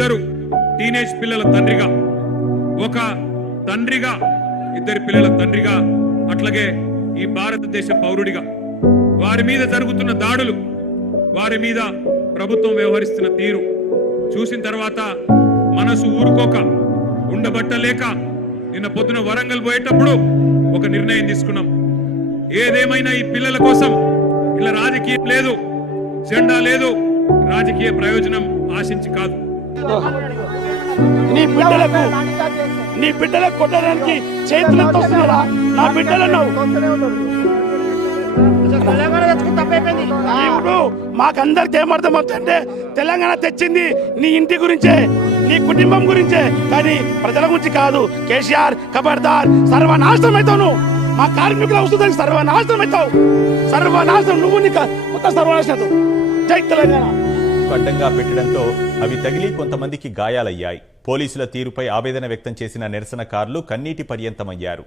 ఇద్దరు టీనేజ్ పిల్లల తండ్రిగా, ఒక తండ్రిగా, ఇద్దరు పిల్లల తండ్రిగా, అట్లాగే ఈ భారతదేశ పౌరుడిగా వారి మీద జరుగుతున్న దాడులు, వారి మీద ప్రభుత్వం వ్యవహరిస్తున్న తీరు చూసిన తర్వాత మనసు ఊరుకోక ఉండబట్టలేక నిన్న పొద్దున వరంగల్ పోయేటప్పుడు ఒక నిర్ణయం తీసుకున్నాం. ఏదేమైనా ఈ పిల్లల కోసం ఇలా రాజకీయం లేదు, జెండా లేదు, రాజకీయ ప్రయోజనం ఆశించి కాదు. నీ బిడ్డలకు కొట్టడానికి చేతులు వస్తున్నారా? నా బిడ్డలను ఇప్పుడు మాకందరికి ఏమర్థం అవుతుందంటే తెలంగాణ తెచ్చింది నీ ఇంటి గురించే, నీ కుటుంబం గురించే, కానీ ప్రజల గురించి కాదు. కేసీఆర్ ఖబర్దార్, సర్వనాశనం అవుతావు నువ్వు. మా కార్మికుల వస్తుంది సర్వనాశనం అవుతావు, సర్వనాశనం. నువ్వు నీ మొత్తం సర్వనాశనం. జై తెలంగాణ. అడ్డంగా పెట్టడంతో అవి తగిలి కొంతమందికి గాయాలయ్యాయి. పోలీసుల తీరుపై ఆవేదన వ్యక్తం చేసిన నిరసనకారులు కన్నీటి పర్యంతమయ్యారు.